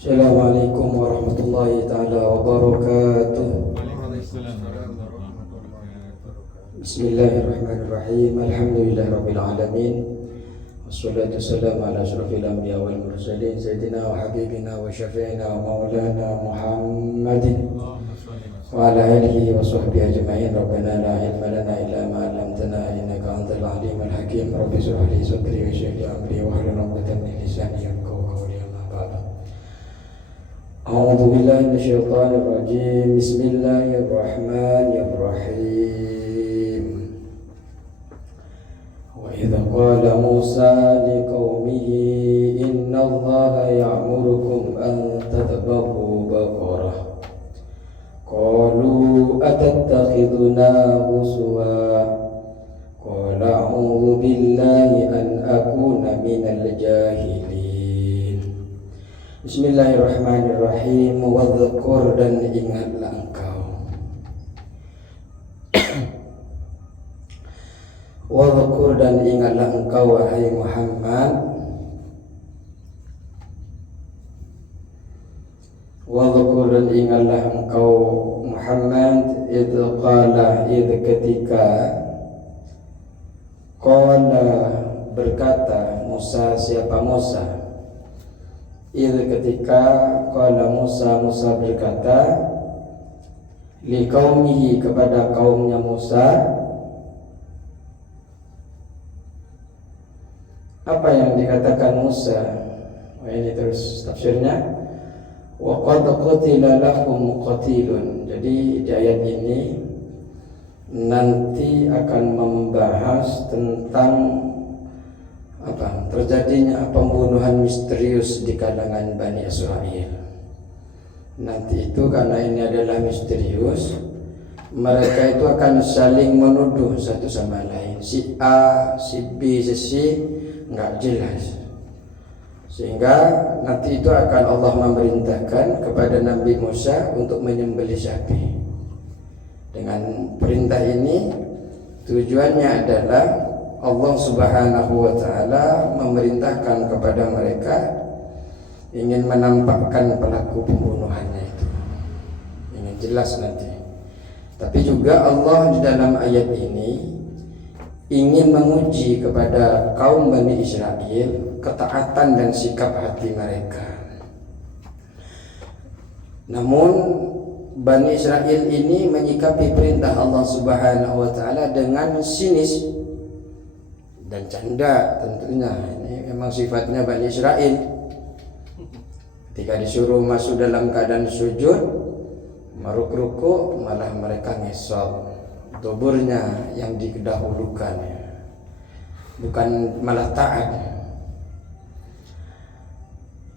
Assalamualaikum warahmatullahi taala wabarakatuh. Bismillahirrahmanirrahim. Alhamdulillahirabbil alamin. Wassalatu wassalamu ala asyrafil anbiya wal mursalin sayyidina wa habibina wa syafi'ina wa maulana Muhammadin wa ala alihi wa sahbihi ajma'in. Rabbana la ilma lana illa ma 'allamtana innaka antal alimul hakim. Rabbi shrah li sadri wa yassir li amri wa hlul 'uqdatam min lisani yafqahu qawli. Amma ba'du. A'udzu billahi minasyaitonir rajim. Bismillahirrahmanirrahim. Wa idza qala Musa liqaumihi innallaha ya'murukum an tadhbahu baqarah qalu atattakhiduna huzwa qala a'udzu billahi an akuna minal jahilin. Bismillahirrahmanirrahim. Wadhkur, dan ingatlah engkau. Wadhkur, dan ingatlah engkau wahai Muhammad. Wadhkur, dan ingatlah engkau Muhammad. Ketika qala, berkata Musa, siapa Musa? Ketika qala Musa berkata liqaumihi, kepada kaumnya Musa. Apa yang dikatakan Musa? Ini terus tafsirnya. Wa qad qutila lahum qatilun. Jadi di ayat ini nanti akan membahas tentang terjadinya pembunuhan misterius di kalangan Bani Israel. Nanti itu karena ini adalah misterius, mereka itu akan saling menuduh satu sama lain. Si A, si B, si C nggak jelas. Sehingga nanti itu akan Allah memerintahkan kepada Nabi Musa untuk menyembelih sapi. Dengan perintah ini tujuannya adalah Allah Subhanahu wa ta'ala memerintahkan kepada mereka ingin menampakkan pelaku pembunuhannya itu, ingin jelas nanti. Tapi juga Allah di dalam ayat ini ingin menguji kepada kaum Bani Israel ketaatan dan sikap hati mereka. Namun Bani Israel ini menyikapi perintah Allah Subhanahu wa ta'ala dengan sinis dan canda tentunya. Ini memang sifatnya Bani Israel. Ketika disuruh masuk dalam keadaan sujud, meruk-ruku, malah mereka ngesot. Duburnya yang didahulukan, bukan malah taat.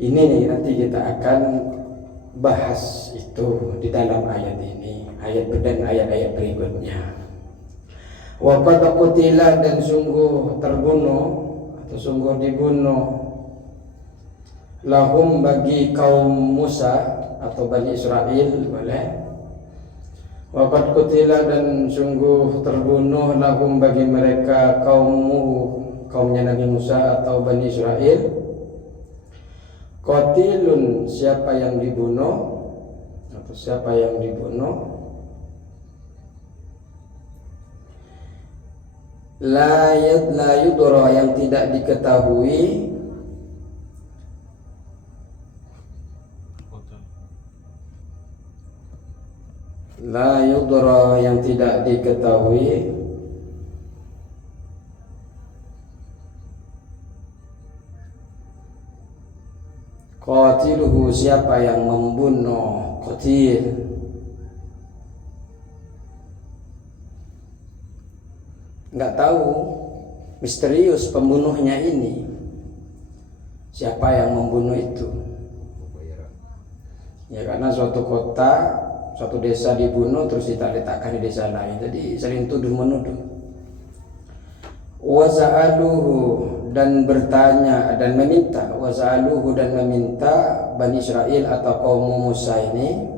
Ini nih nanti kita akan bahas itu di dalam ayat ini, ayat dan ayat-ayat berikutnya. Wa qad qutila, dan sungguh terbunuh atau sungguh dibunuh lahum, bagi kaum Musa atau Bani Israel boleh. Wa qad qutila, dan sungguh terbunuh lahum, bagi mereka kaumnya Nabi Musa atau Bani Israel. Qatilun, siapa yang dibunuh atau siapa yang dibunuh. La yudra, yang tidak diketahui. La yudra, yang tidak diketahui. Qatiluhu, siapa yang membunuh qatil. Nggak tahu, misterius pembunuhnya ini. Siapa yang membunuh itu? Ya karena suatu kota, suatu desa dibunuh terus diletakkan di desa lain. Jadi saling tuduh menuduh. Wa za'aluhu, dan bertanya dan meminta. Wa za'aluhu, dan meminta Bani Israel atau kaum Musa ini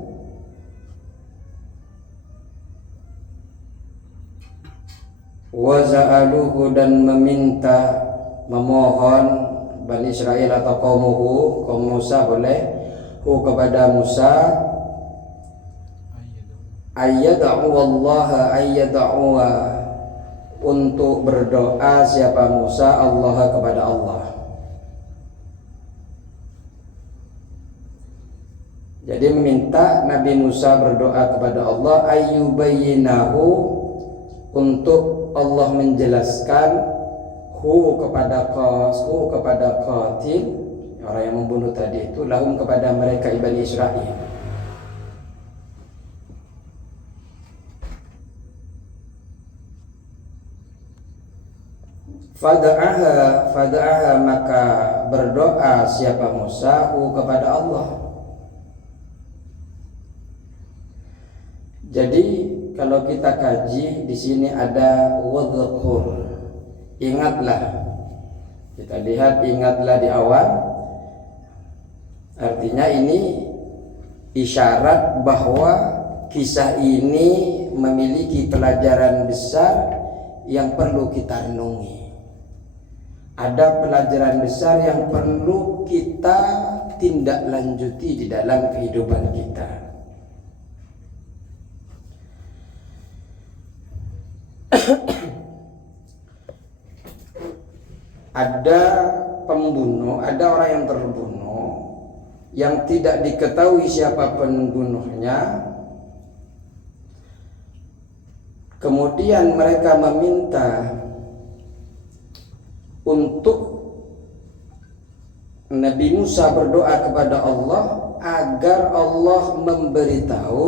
wa za'aluhu, dan memohon Bani Israel atau kaum Musa boleh, kepada Musa ayyad'u Allah ayyad'u untuk berdoa siapa Musa Allah kepada Allah. Jadi meminta Nabi Musa berdoa kepada Allah ayyubayyinahu untuk Allah menjelaskan kepada qatil orang yang membunuh tadi itu lahum kepada mereka Bani Israil. Fada'aha maka berdoa siapa Musa kepada Allah. Jadi kalau kita kaji di sini ada wadhkur, ingatlah. Kita lihat ingatlah di awal. Artinya ini isyarat bahwa kisah ini memiliki pelajaran besar yang perlu kita renungi. Ada pelajaran besar yang perlu kita tindak lanjuti di dalam kehidupan kita. Ada pembunuh, ada orang yang terbunuh yang tidak diketahui siapa pembunuhnya. Kemudian mereka meminta untuk Nabi Musa berdoa kepada Allah agar Allah memberitahu,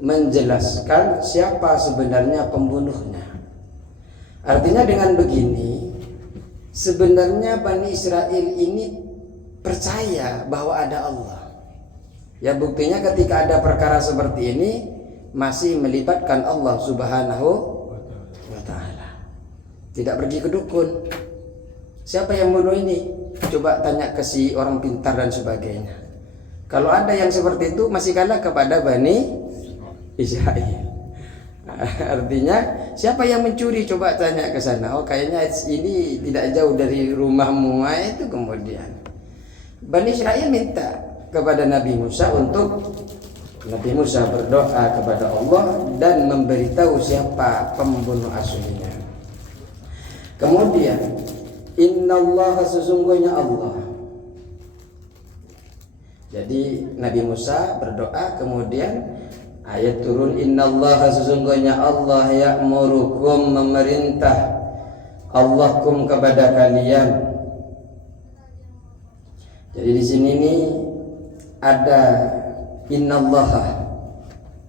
menjelaskan siapa sebenarnya pembunuhnya. Artinya dengan begini, sebenarnya Bani Israel ini percaya bahwa ada Allah. Ya buktinya ketika ada perkara seperti ini masih melibatkan Allah Subhanahu wa ta'ala. Tidak pergi ke dukun. Siapa yang bunuh ini? Coba tanya ke si orang pintar dan sebagainya. Kalau ada yang seperti itu masih kalah kepada Bani Israel. Artinya siapa yang mencuri? Coba tanya ke sana. Oh kayaknya ini tidak jauh dari rumahmu. Itu kemudian Bani Israel minta kepada Nabi Musa untuk Nabi Musa berdoa kepada Allah dan memberitahu siapa pembunuh aslinya. Kemudian innallaha sesungguhnya Allah. Jadi Nabi Musa berdoa, kemudian ayat turun innallaha sesungguhnya Allah ya'murukum memerintah Allahkum kepada kalian. Jadi di sini nih ada innallaha.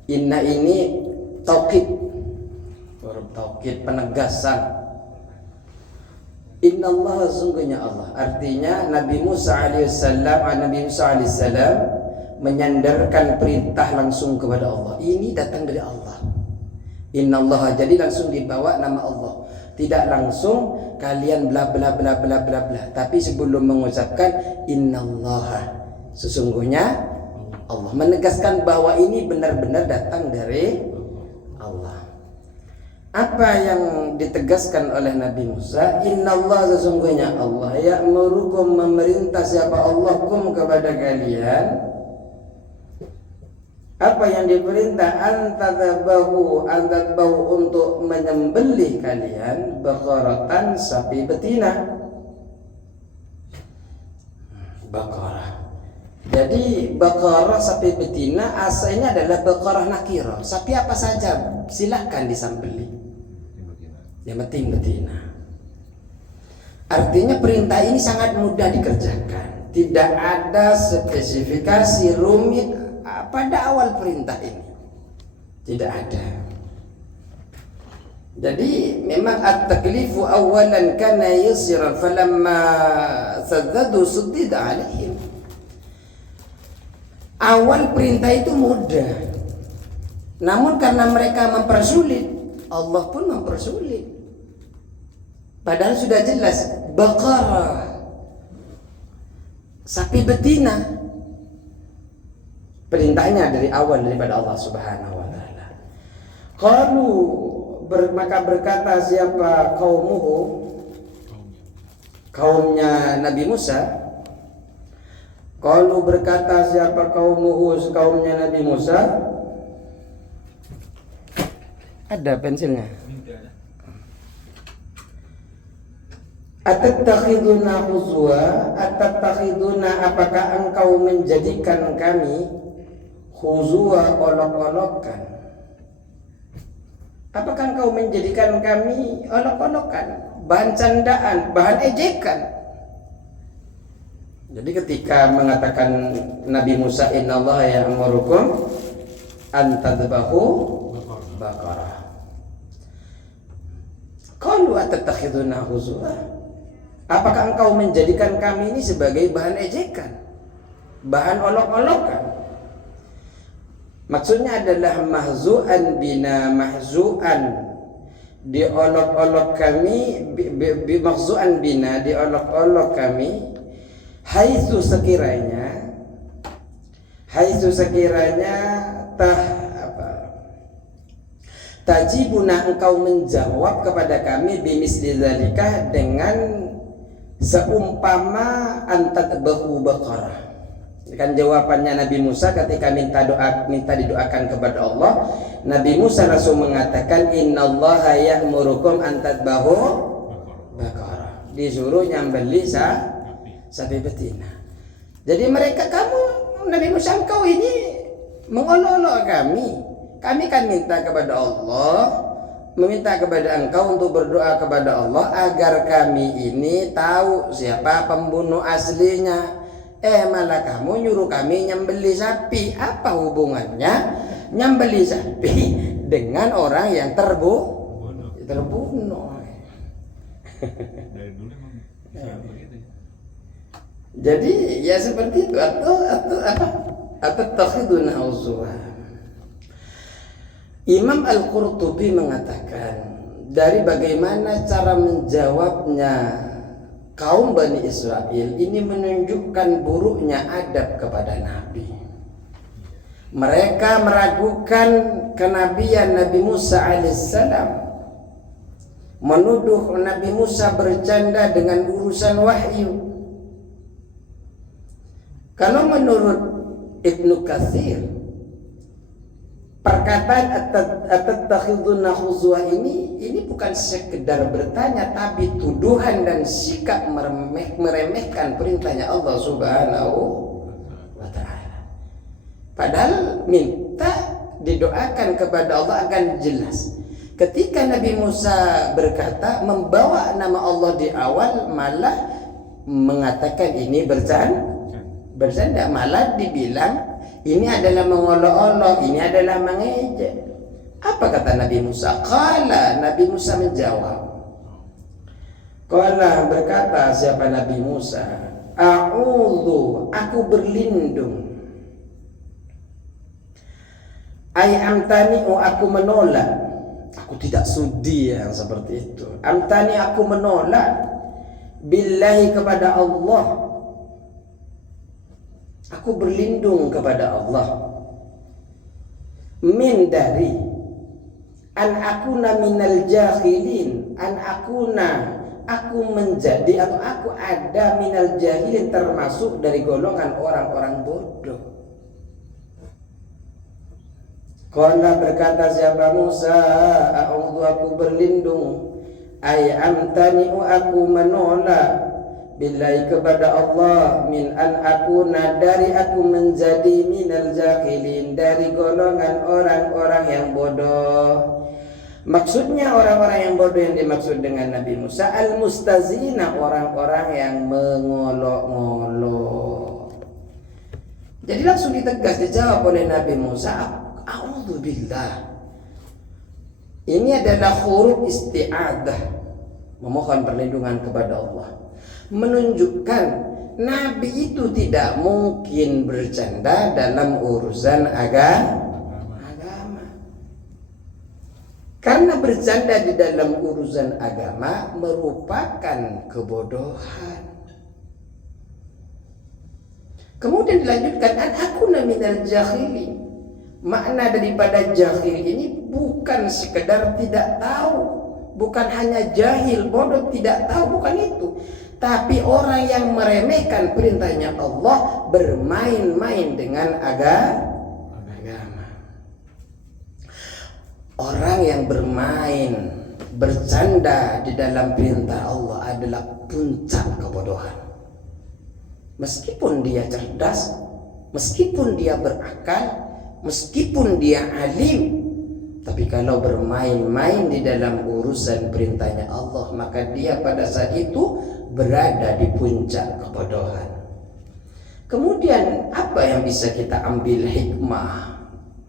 Inna ini taukid, huruf taukid penegasan. Innallaha sesungguhnya Allah. Artinya Nabi Musa alaihissalam menyandarkan perintah langsung kepada Allah. Ini datang dari Allah. Innallaha, jadi langsung dibawa nama Allah. Tidak langsung kalian bla bla bla bla bla bla. Tapi sebelum mengucapkan innallaha, sesungguhnya Allah, menegaskan bahwa ini benar-benar datang dari Allah. Apa yang ditegaskan oleh Nabi Musa? Innallaha sesungguhnya Allah ya'murukum memerintah siapa Allahkum kepada kalian. Apa yang diperintah? Antadbahu untuk menyembelih kalian baqaratan sapi betina. Baqarah. Jadi baqarah sapi betina asalnya adalah baqarah nakirah. Sapi apa saja silahkan disembelih. Yang penting betina. Artinya perintah ini sangat mudah dikerjakan. Tidak ada spesifikasi rumit pada awal perintah ini. Tidak ada. Jadi memang at-taklifu awalan kana yasiran falamma saddadu suddida alaihim. Awal perintah itu mudah. Namun karena mereka mempersulit, Allah pun mempersulit. Padahal sudah jelas baqarah sapi betina. Perintahnya dari awal daripada Allah Subhanahu wa taala. Maka berkata siapa kaumnya Nabi Musa, Qalu berkata siapa kaumuhu, kaumnya Nabi Musa. Ada pensilnya. Atattakhiduna huzwa, atattakhiduna, apakah engkau menjadikan kami huzwa, olok-olokan? Apakah engkau menjadikan kami olok-olokan, bahan candaan, bahan ejekan? Jadi ketika mengatakan Nabi Musa, innallaha ya'murukum an tadbahu baqarah. Qalu atattakhiduna huzwa. Apakah engkau menjadikan kami ini sebagai bahan ejekan, bahan olok-olokan? Maksudnya adalah mahzu'an bina, mahzu'an, diolok-olok kami, mahzu'an bina, diolok-olok kami, haitsu sekiranya tajibuna, engkau menjawab kepada kami bimisli dzalika, dengan seumpama antadbahu baqarah. Kan jawabannya Nabi Musa ketika minta didoakan kepada Allah, Nabi Musa langsung mengatakan innallaha ya'murukum antadbahu baqarah, disuruh nyembelih sapi betina. Jadi mereka, kamu Nabi Musa, engkau ini mengolok-olok kami. Kami kan minta kepada Allah, meminta kepada engkau untuk berdoa kepada Allah agar kami ini tahu siapa pembunuh aslinya. Malah kamu nyuruh kami nyembelih sapi. Apa hubungannya nyembelih sapi dengan orang yang terbunuh? Dari dulu memang begitu. Jadi ya seperti itu, atau takhiduna uzwa. Imam Al-Qurtubi mengatakan dari bagaimana cara menjawabnya kaum Bani Israel ini menunjukkan buruknya adab kepada Nabi. Mereka meragukan kenabian Nabi Musa alaihissalam, menuduh Nabi Musa bercanda dengan urusan wahyu. Kalau menurut Ibnu Katsir, perkataan atattakhiduna huzwa ini bukan sekedar bertanya, tapi tuduhan dan sikap meremehkan perintahnya Allah Subhanahu wa ta'ala. Padahal minta didoakan kepada Allah akan jelas. Ketika Nabi Musa berkata membawa nama Allah di awal, malah mengatakan ini bercanda, malah dibilang ini adalah mengolok-olok, ini adalah mengejek. Apa kata Nabi Musa? Qala, Nabi Musa menjawab. Qala, berkata siapa Nabi Musa? A'udzu, aku berlindung. Ai amtani'u, aku menolak. Aku tidak sudi yang seperti itu. Amtani, aku menolak. Billahi, kepada Allah. Aku berlindung kepada Allah. Min, dari an akuna minal jahilin, an akuna, aku menjadi atau aku ada minal jahilin, termasuk dari golongan orang-orang bodoh. Qala, berkata siapa Musa, a'udzu, aku berlindung, ay amtani'u, aku menolak, billahi, kepada Allah, min an akuna, dari aku menjadi minal jahilin, dari golongan orang-orang yang bodoh. Maksudnya orang-orang yang bodoh yang dimaksud dengan Nabi Musa al-mustazina, orang-orang yang mengolok-ngolok. Jadi langsung ditegas, dijawab oleh Nabi Musa, a'udzubillah. Ini adalah huruf isti'adah, memohon perlindungan kepada Allah, menunjukkan Nabi itu tidak mungkin bercanda dalam urusan agama. Karena bercanda di dalam urusan agama merupakan kebodohan. Kemudian dilanjutkan, an akuna minal jahilin. Makna daripada jahil ini bukan sekedar tidak tahu, bukan hanya jahil, bodoh, tidak tahu, bukan itu. Tapi orang yang meremehkan perintahnya Allah bermain-main dengan agama. Orang yang bermain, bercanda di dalam perintah Allah adalah puncak kebodohan. Meskipun dia cerdas, meskipun dia berakal, meskipun dia alim, tapi kalau bermain-main di dalam urusan perintahnya Allah, maka dia pada saat itu berada di puncak kebodohan. Kemudian apa yang bisa kita ambil hikmah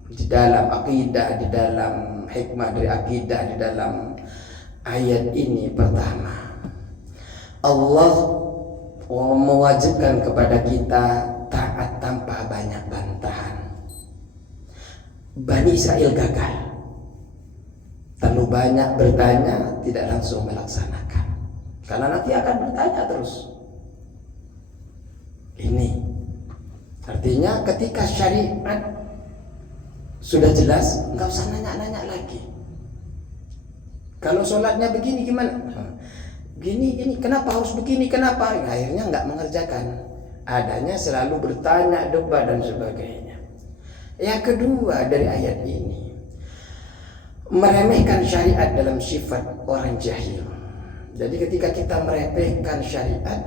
di dalam akidah, di dalam hikmah dari akidah di dalam ayat ini? Pertama, Allah mewajibkan kepada kita taat tanpa banyak bantahan. Bani Israel gagal, terlalu banyak bertanya, tidak langsung melaksanakan, karena nanti akan bertanya terus. Ini artinya ketika syariat sudah jelas, nggak usah nanya-nanya lagi. Kalau sholatnya begini gimana? Gini, kenapa harus begini? Kenapa? Akhirnya nggak mengerjakan. Adanya selalu bertanya, debat dan sebagainya. Yang kedua dari ayat ini, meremehkan syariat dalam sifat orang jahil. Jadi ketika kita meremehkan syariat,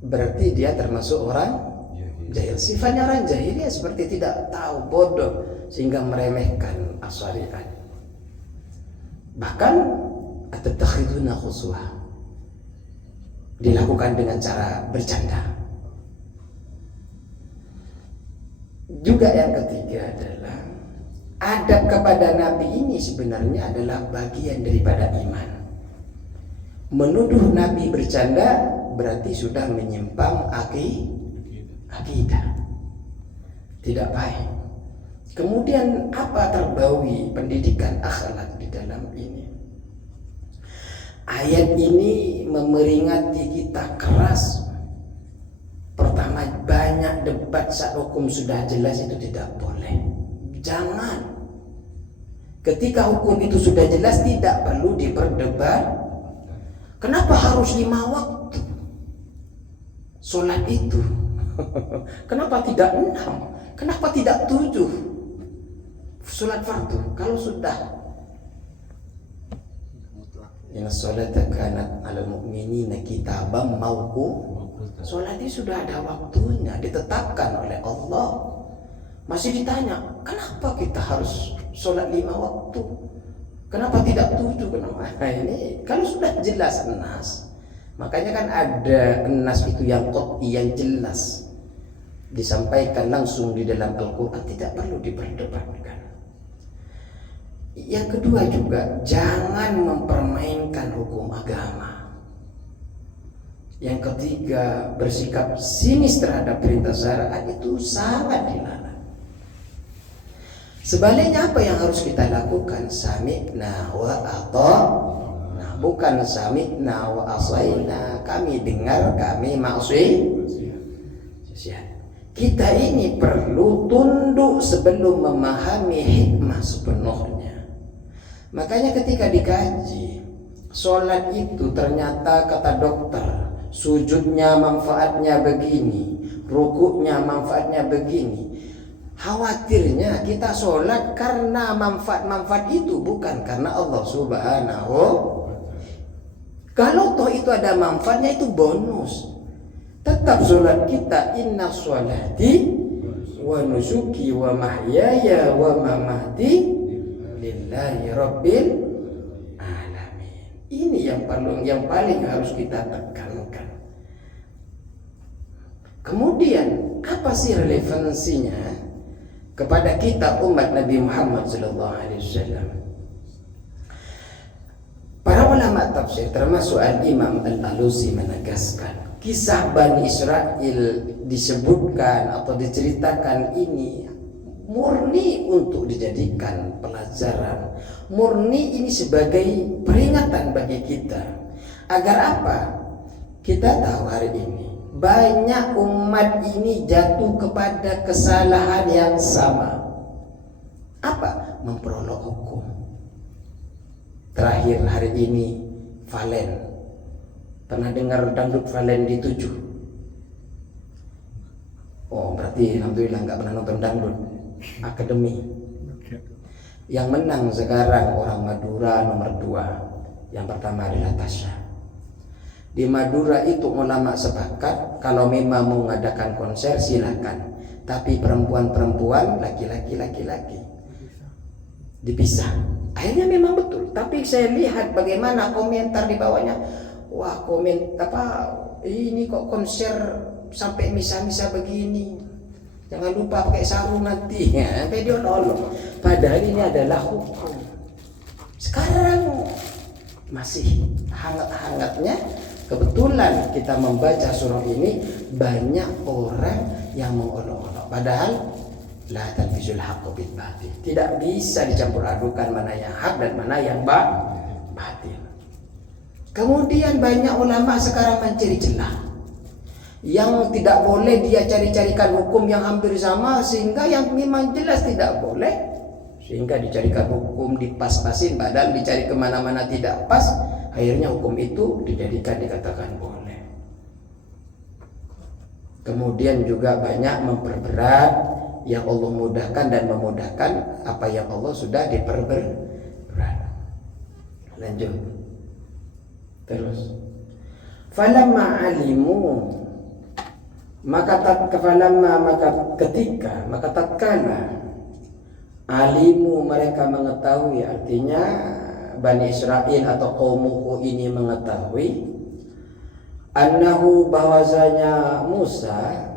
berarti dia termasuk orang jahil. Sifatnya orang jahil ya seperti tidak tahu, bodoh, sehingga meremehkan syariat. Bahkan atattakhiduna khuswa, dilakukan dengan cara bercanda. Juga yang ketiga adalah adab kepada Nabi ini sebenarnya adalah bagian daripada iman. Menuduh Nabi bercanda berarti sudah menyimpang akidah. Tidak baik. Kemudian apa terbawi pendidikan akhlak di dalam ini? Ayat ini memeringati kita keras. Pertama, banyak debat saat hukum sudah jelas itu tidak boleh. Jangan. Ketika hukum itu sudah jelas tidak perlu diperdebat. Kenapa harus 5 waktu sholat itu? Kenapa tidak 6? Kenapa tidak 7? Sholat fardu kalau sudah inna sholata kanat 'alal mu'minina kitaban mawquta. Sholat itu sudah ada waktunya, ditetapkan oleh Allah. Masih ditanya, kenapa kita harus sholat 5 waktu? Kenapa tidak 7? Kenapa? Nah, ini kalau sudah jelas nas. Makanya kan ada nas itu yang qat'i, yang jelas, disampaikan langsung di dalam Al-Quran, tidak perlu diperdebatkan. Yang kedua juga, jangan mempermainkan hukum agama. Yang ketiga, bersikap sinis terhadap perintah syariat itu sangat dilarang. Sebaliknya apa yang harus kita lakukan? Sami'na wa ata'na, bukan sami'na wa asaina, kami dengar, kami maksiat. Kita ini perlu tunduk sebelum memahami hikmah sepenuhnya. Makanya ketika dikaji, sholat itu ternyata kata dokter, sujudnya manfaatnya begini, rukuknya manfaatnya begini. Khawatirnya kita sholat karena manfaat-manfaat itu, bukan karena Allah Subhanahu. Kalau toh itu ada manfaatnya itu bonus. Tetap sholat kita, inna sholati wa nusuki wa mahyaya wa mamati lillahi rabbil alamin. Ini yang paling harus kita tekankan. Kemudian apa sih relevansinya kepada kita umat Nabi Muhammad SAW? Para ulama tafsir termasuk Al-Imam Al-Alusi menegaskan, kisah Bani Israel disebutkan atau diceritakan ini murni untuk dijadikan pelajaran, murni ini sebagai peringatan bagi kita. Agar apa? Kita tahu hari ini banyak umat ini jatuh kepada kesalahan yang sama. Apa? Memperolok hukum. Terakhir hari ini Valen Pernah dengar dangdut Valendi 7? Oh, berarti alhamdulillah nggak pernah nonton dangdut akademi. Yang menang sekarang orang Madura nomor 2. Yang pertama adalah Tasya. Di Madura itu ulama sepakat kalau memang mau mengadakan konser silakan, tapi perempuan-perempuan, laki-laki dipisah. Akhirnya memang betul, tapi saya lihat bagaimana komentar di bawahnya. Wah, ini kok konser sampai misa-misa begini, jangan lupa pakai sarung nanti ya, video nolong. Padahal ini adalah hukum. Sekarang masih hangat-hangatnya. Kebetulan kita membaca surah ini, banyak orang yang mengolok-olok. Padahal la talbizul haqqo bil batil. Tidak bisa dicampur adukan mana yang hak dan mana yang batil. Kemudian banyak ulama sekarang mencari celah. Yang tidak boleh dia cari-carikan hukum yang hampir sama, sehingga yang memang jelas tidak boleh, sehingga dicarikan hukum dipas-pasin, padahal dicari kemana-mana tidak pas. Akhirnya hukum itu dikatakan boleh. Kemudian juga banyak memperberat yang Allah mudahkan dan memudahkan apa yang Allah sudah diperberat. Lanjut. Terus. Falamma alimu, maka tatkala alimu mereka mengetahui, artinya Bani Israel atau kaumku ini mengetahui, annahu bahwasanya Musa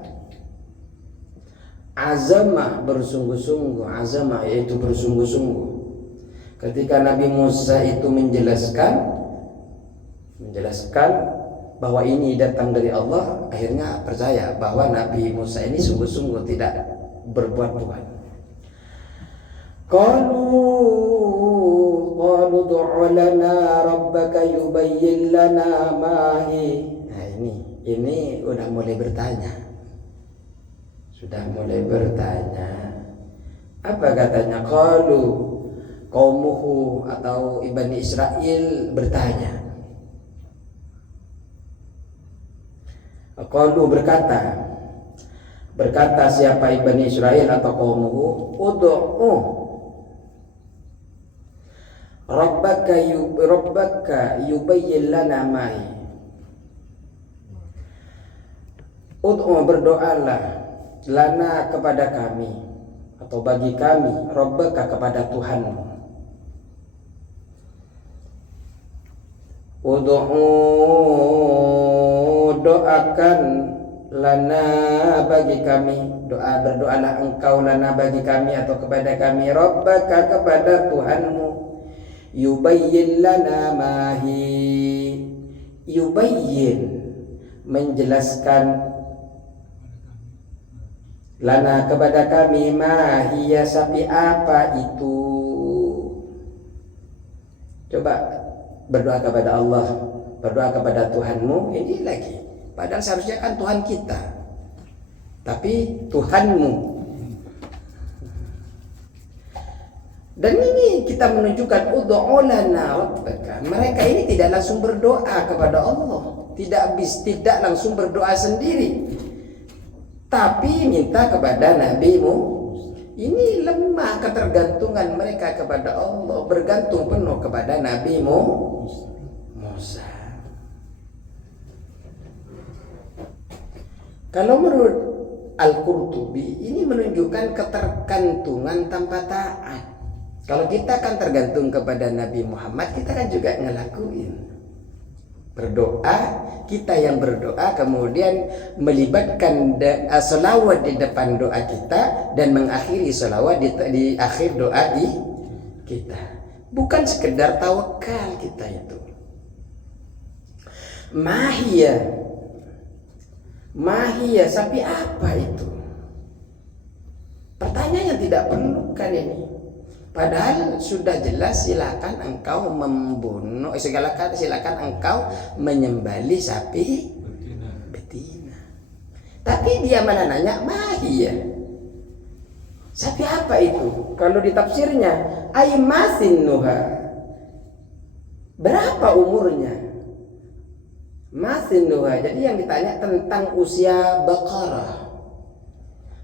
azamah bersungguh-sungguh, azamah yaitu bersungguh-sungguh. Ketika Nabi Musa itu menjelaskan bahwa ini datang dari Allah, akhirnya percaya bahwa Nabi Musa ini sungguh-sungguh tidak berbuat-buat. Qalu du'u lana rabbaka yubayyin lana ma hi. Nah, ini udah mulai bertanya. Sudah mulai bertanya. Apa katanya? Qalu qaumuhu atau Bani Israel bertanya. Qalu berkata siapa Bani Israel atau qaumuhu, ud'u Rabbaka yubayyin lana ma'i. Ud'u berdoalah lana kepada kami atau bagi kami, Rabbaka kepada Tuhanmu. Ud'u doakan lana bagi kami, berdoalah engkau lana bagi kami atau kepada kami, Rabbaka kepada Tuhanmu. Yubayyin lana mahi, yubayyin menjelaskan, lana kepada kami, mahiya sapi apa itu. Coba berdoa kepada Allah, berdoa kepada Tuhanmu. Ini lagi, padahal seharusnya kan Tuhan kita, tapi Tuhanmu. Dan ini kita menunjukkan ud'u lana rabbaka. Mereka ini tidak langsung berdoa kepada Allah, tidak langsung berdoa sendiri, tapi minta kepada nabimu. Ini lemah ketergantungan mereka kepada Allah, bergantung penuh kepada nabimu Musa. Kalau menurut Al-Qurtubi, ini menunjukkan ketergantungan tanpa taat. Kalau kita kan tergantung kepada Nabi Muhammad, kita kan juga ngelakuin berdoa. Kita yang berdoa kemudian melibatkan selawat di depan doa kita dan mengakhiri selawat di akhir doa kita. Bukan sekedar tawakal kita itu. Mahiyah, sapi apa itu? Pertanyaan yang tidak perlu kan ini. Padahal sudah jelas, silakan engkau membunuh, silakan engkau menyembelih sapi betina. Tapi dia mana nanya mahiyah, sapi apa itu? Kalau di tafsirnya aymasin nuha, berapa umurnya? Masinuha. Jadi yang ditanya tentang usia Baqarah.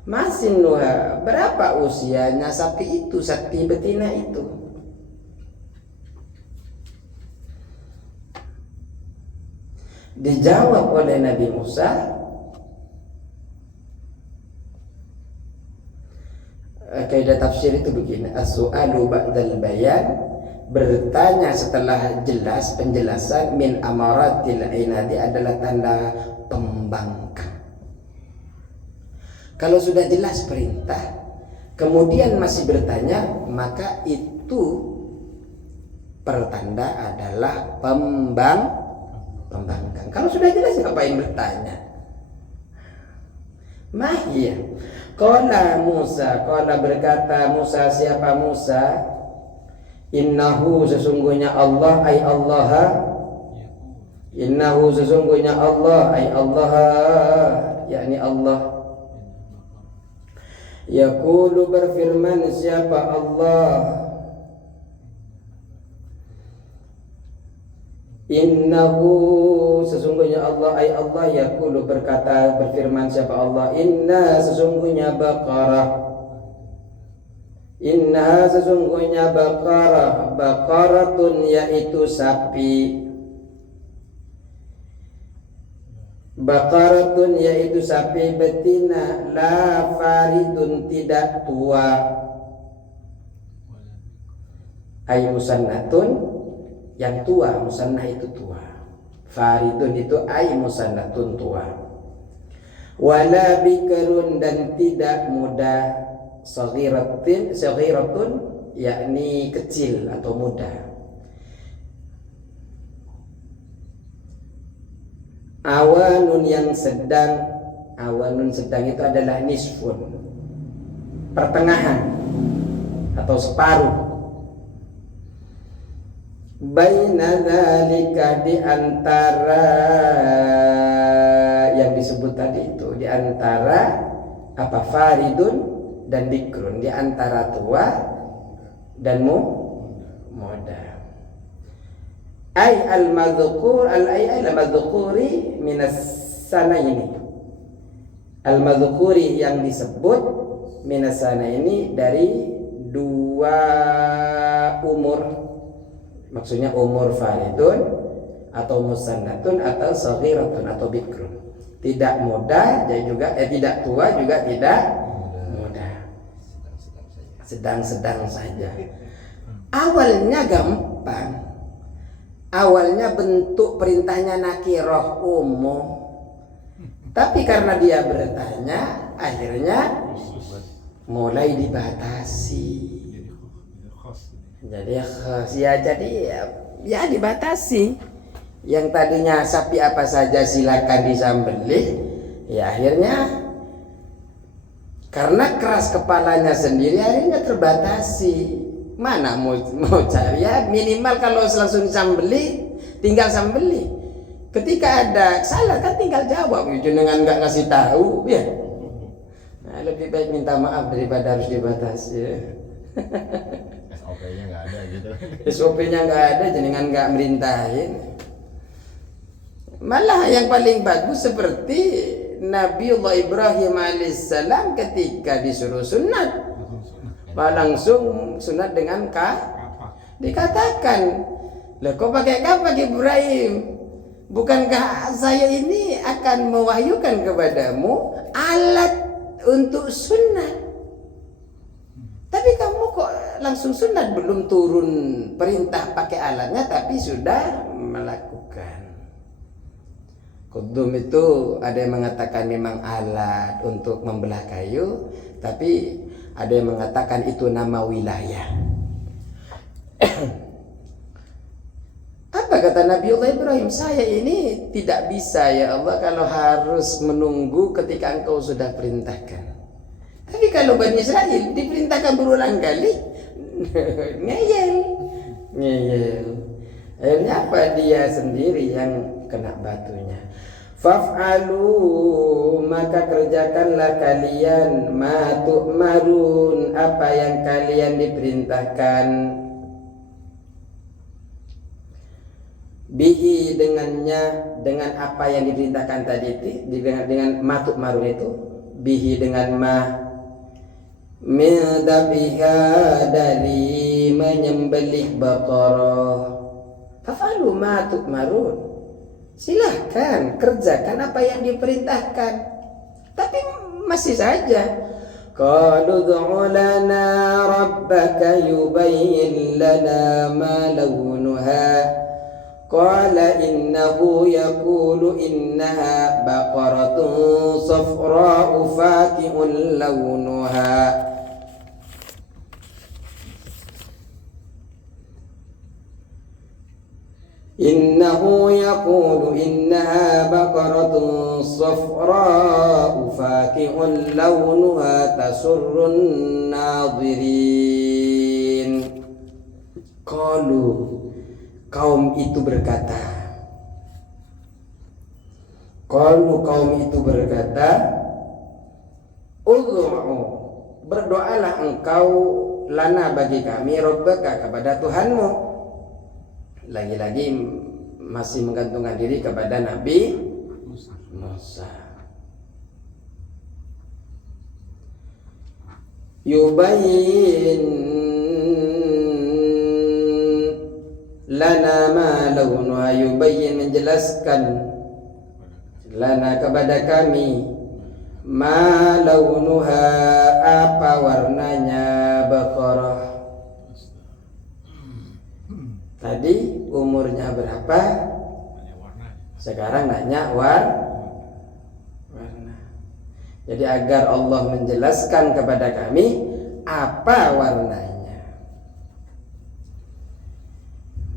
Masinuha, berapa usianya sapi itu, sapi betina itu? Dijawab oleh Nabi Musa, kaidah tafsir itu begini, as-su'alu ba'dal bayan, bertanya setelah jelas penjelasan, min amaratil inadi, adalah tanda pembangkang. Kalau sudah jelas perintah kemudian masih bertanya, maka itu pertanda adalah pembangkang. Kalau sudah jelas ngapain bertanya? Mahiyah. Qala Musa, qala berkata Musa, siapa Musa? Innahu, sesungguhnya Allah, ay Allah. Innahu, sesungguhnya Allah, ay Allah, yakni Allah. Yaqulu, berfirman siapa Allah. Innahu, sesungguhnya Allah, ay Allah, yaqulu, berkata, berfirman siapa Allah. Inna, sesungguhnya Baqarah. Inna, sesungguhnya Baqarah. Baqaratun, yaitu sapi. Baqaratun, yaitu sapi betina. La faridun, tidak tua. Ay musannatun, yang tua. Musannah itu tua. Faridun itu ay musannatun, tua. Wala bikrun, dan tidak muda. Saghiratun, yakni kecil atau muda. Awanun, yang sedang. Awanun, sedang itu adalah nisfun, pertengahan atau separuh. Baina dzalika, di antara yang disebut tadi itu, di antara apa, faridun dan bikrun, di antara tua dan muda. Ay al-madzukur, al-madzukuri minas sana ini. Al-madzukuri, yang disebut minas sana ini, dari dua umur. Maksudnya umur faridun atau musannatun atau saghiratun atau bikrun. Tidak muda dan juga tidak tua, juga tidak muda. Sedang-sedang saja. Awalnya gampang. Awalnya bentuk perintahnya nakirah, umum. Tapi karena dia bertanya, akhirnya mulai dibatasi. Jadi ya dibatasi. Yang tadinya sapi apa saja silakan disembelih, ya akhirnya karena keras kepalanya sendiri akhirnya terbatasi. Mana mau cari, ya minimal kalau langsung disembelih tinggal sembelih. Ketika ada salah kan tinggal jawab, jenengan nggak ngasih tahu ya. Nah, lebih baik minta maaf daripada harus dibatasi. Ya. SOP-nya nggak ada gitu. SOP-nya nggak ada, jenengan nggak merintahin. Malah yang paling bagus seperti Nabiullah Ibrahim alaihissalam ketika disuruh sunat, langsung sunat dengan dikatakan, "Lah kok pakai kapak Ibrahim? Bukankah saya ini akan mewahyukan kepadamu alat untuk sunat? Tapi kamu kok langsung sunat, belum turun perintah pakai alatnya tapi sudah melakukan." Kudum itu ada yang mengatakan memang alat untuk membelah kayu, tapi ada yang mengatakan itu nama wilayah. Apa kata Nabiullah Ibrahim? Saya ini tidak bisa ya Allah kalau harus menunggu ketika engkau sudah perintahkan. Tapi kalau Bani Israel diperintahkan berulang kali, ngeyel. Akhirnya apa? Dia sendiri yang kena batunya. Faf'alu, maka kerjakanlah kalian ma tu'marun, apa yang kalian diperintahkan. bihi dengannya, dengan apa yang diperintahkan tadi itu, dengan matuk marun itu, bihi dengan ma, min dabiha dari menyembelih baqarah. Fafalu matuk marun, silahkan kerjakan apa yang diperintahkan. Tapi masih saja qalu ud'u lana rabbaka yubayyin lana ma launuha qala innahu yaqulu innaha baqaratun safra'u faqi'un launuha. Innahu yaqulu innaha baqaratun safra'u faqi'un launuha tasurrun nadirin. Qalu, kaum itu berkata, ud'u, berdoalah engkau, lana bagi kami, rabbaka kepada Tuhanmu. Lagi-lagi masih menggantungkan diri kepada Nabi Musa. Yubayyin lana ma launuha, yubayyin menjelaskan, lana kepada kami, ma launuha apa warnanya baqarah. Tadi umurnya berapa? Sekarang nanya warna. Jadi agar Allah menjelaskan kepada kami apa warnanya.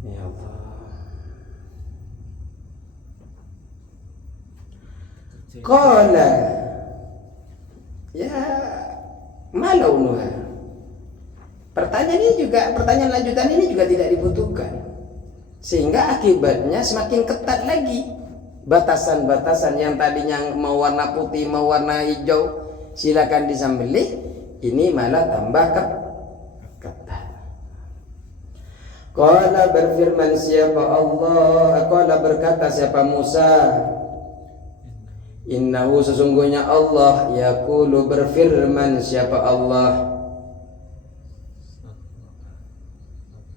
Ya Allah. Qala, ya malaunuha. Pertanyaan lanjutan ini juga tidak dibutuhkan, sehingga akibatnya semakin ketat lagi batasan-batasan yang tadinya mau warna putih, mau warna hijau, silakan disembelih, ini malah tambah ketat. Qala berfirman siapa Allah, qala berkata siapa Musa, innahu sesungguhnya Allah, yaqulu berfirman siapa Allah,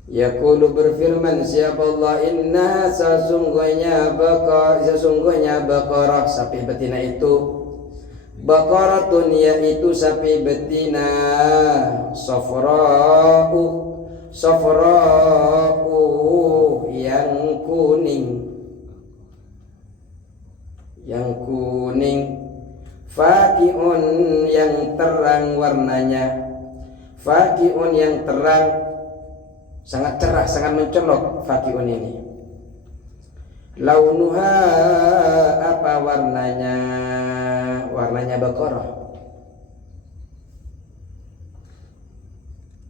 yaqulu berfirman siapa Allah, inna sesungguhnya baqarah sapi betina itu, baqaratun yaitu sapi betina, safra'u yang kuning, faqi'un yang terang warnanya, faqi'un yang terang, sangat cerah, sangat mencolok faqi'un ini. Launuha apa warnanya? Warnanya baqarah.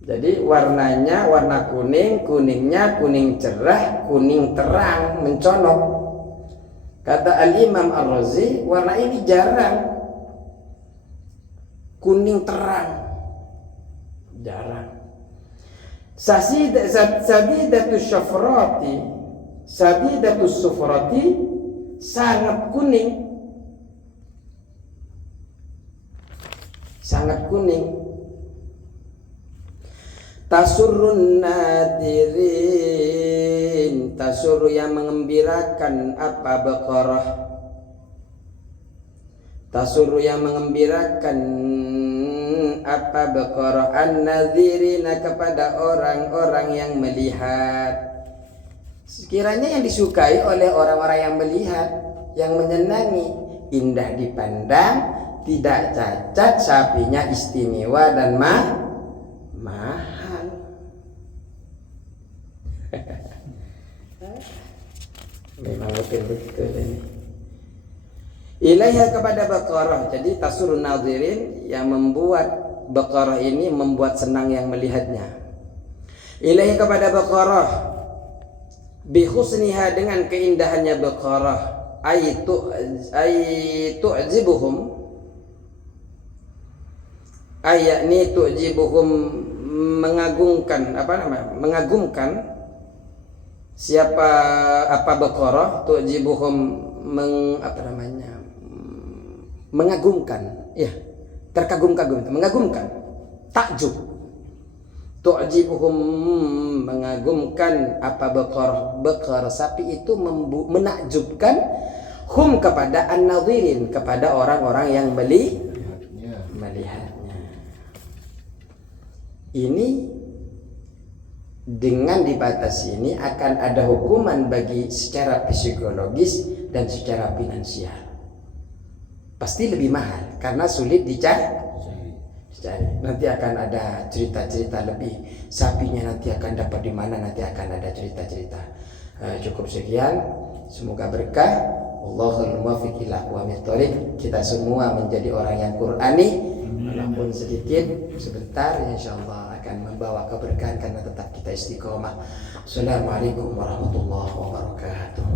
Jadi warnanya warna kuning, kuningnya kuning cerah, kuning terang, mencolok. Kata Al-Imam Ar-Razi, warna ini jarang kuning terang, jarang. Sadidatus sufrati sangat kuning, tasurrun nadirin, tasurru yang mengembirakan apa baqarah, tasurru yang mengembirakan apa baqarah, an-nadhirina kepada orang-orang yang melihat. Sekiranya yang disukai oleh orang-orang yang melihat, yang menyenangi, indah dipandang, tidak cacat, sapinya istimewa dan mahal. Memang betul-betul ini. Ilaiha kepada baqarah. Jadi tasurun nadhirin yang membuat baqarah ini membuat senang yang melihatnya. Ilaiha kepada baqarah bi husniha dengan keindahannya baqarah, tu'jibuhum, yakni tu'jibuhum mengagumkan, Siapa Baqarah tu'jibuhum mengagumkan, ya, terkagum-kagum, mengagumkan, takjub. Tu'jibuhum mengagumkan Baqarah sapi itu menakjubkan hum kepada an-nadhirin, kepada orang-orang yang melihatnya. Ini dengan dibatasi ini akan ada hukuman bagi secara psikologis dan secara finansial. Pasti lebih mahal karena sulit dicari. Nanti akan ada cerita-cerita lebih, sapinya nanti akan dapat di mana, nanti akan ada cerita-cerita. Cukup sekian, semoga berkah. Allahul muwaffiq ila aqwamit thoriq. Kita semua menjadi orang yang Qur'ani, walaupun sedikit, sebentar, insyaallah akan membawa keberkahan karena tetap kita istiqomah. Assalamualaikum warahmatullahi wabarakatuh.